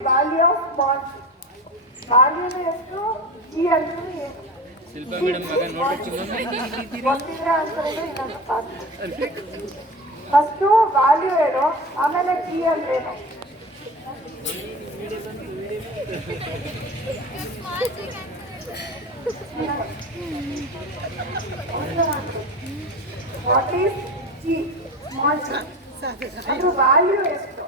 Value of bond. Value ಎಷ್ಟು ಈ ಅಂದ್ರೆ ಏನು? ಶಿಲ್ಪಾ ಮೇಡಮ್ ಮಗ ನೋಡ್ಬೇಕು ಗೊತ್ತಿದ್ರೆ ಆನ್ಸರ್ ಇದೆ ಇನ್ನೊಂದು ಫಸ್ಟ್ ವ್ಯಾಲ್ಯೂ ಏನು ಆಮೇಲೆ ಜಿ ಅಂದ್ರೆ ಏನು? What is G small G ಅದು ವ್ಯಾಲ್ಯೂ ಎಷ್ಟು?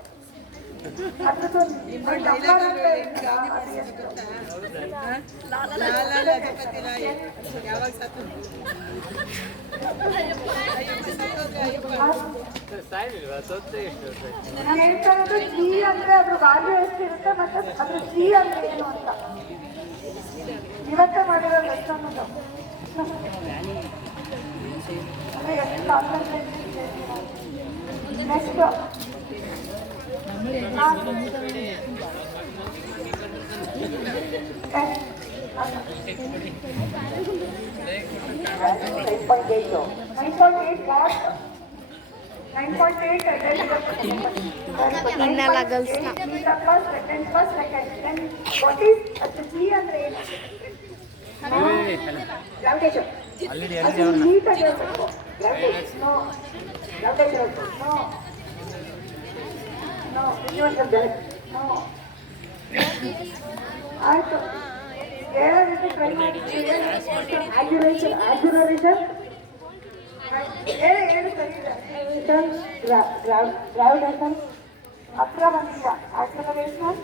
ಹೇಳ್ತಾ ಇರೋದು ಜಿ ಅಂದ್ರೆ ಅದ್ರ ವ್ಯಾಲ್ಯೂ ಎಷ್ಟಿರುತ್ತೆ ಮತ್ತೆ ಅದ್ರ ಜಿ ಅಂದ್ರೆ ಏನು ಅಂತ ಇವತ್ತೇ ಮಾಡಿರೋ ಲೆಸನ್ ನೆಕ್ಸ್ಟ್ 9.8 ಇನ್ನೆಲ್ಲ ಗರ್ಲ್ಸ್ನ ಆಯ್ತು ಹೇಳೋ ರೀತಿ ಟ್ರೈ ಮಾಡಿ ಗ್ರಾವಿಟೇಷನ್ ಹತ್ರ ಬಂದಿಲ್ಲ acceleration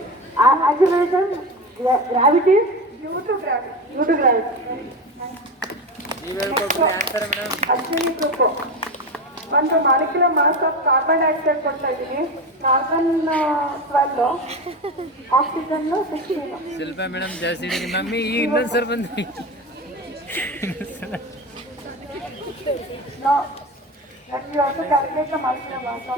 gravity due to gravity Ashwini group ಒಂದು molecular mass of carbon dioxide ಕೊಡ್ತಾ ಇದ್ದೀನಿ ಕಾರ್ಬನ್ 12 ಆಕ್ಸಿಜನ್ 16 ಶಿಲ್ಪಾ ಮೇಡಮ್ ಜಾಸ್ತಿ ಇದೀನಿ ಮಮ್ಮಿ ಈಗ ಇನ್ನೊಂದು ಸರ್ ಬಂದ್ರಿ No, that you also calculate the molecular mass of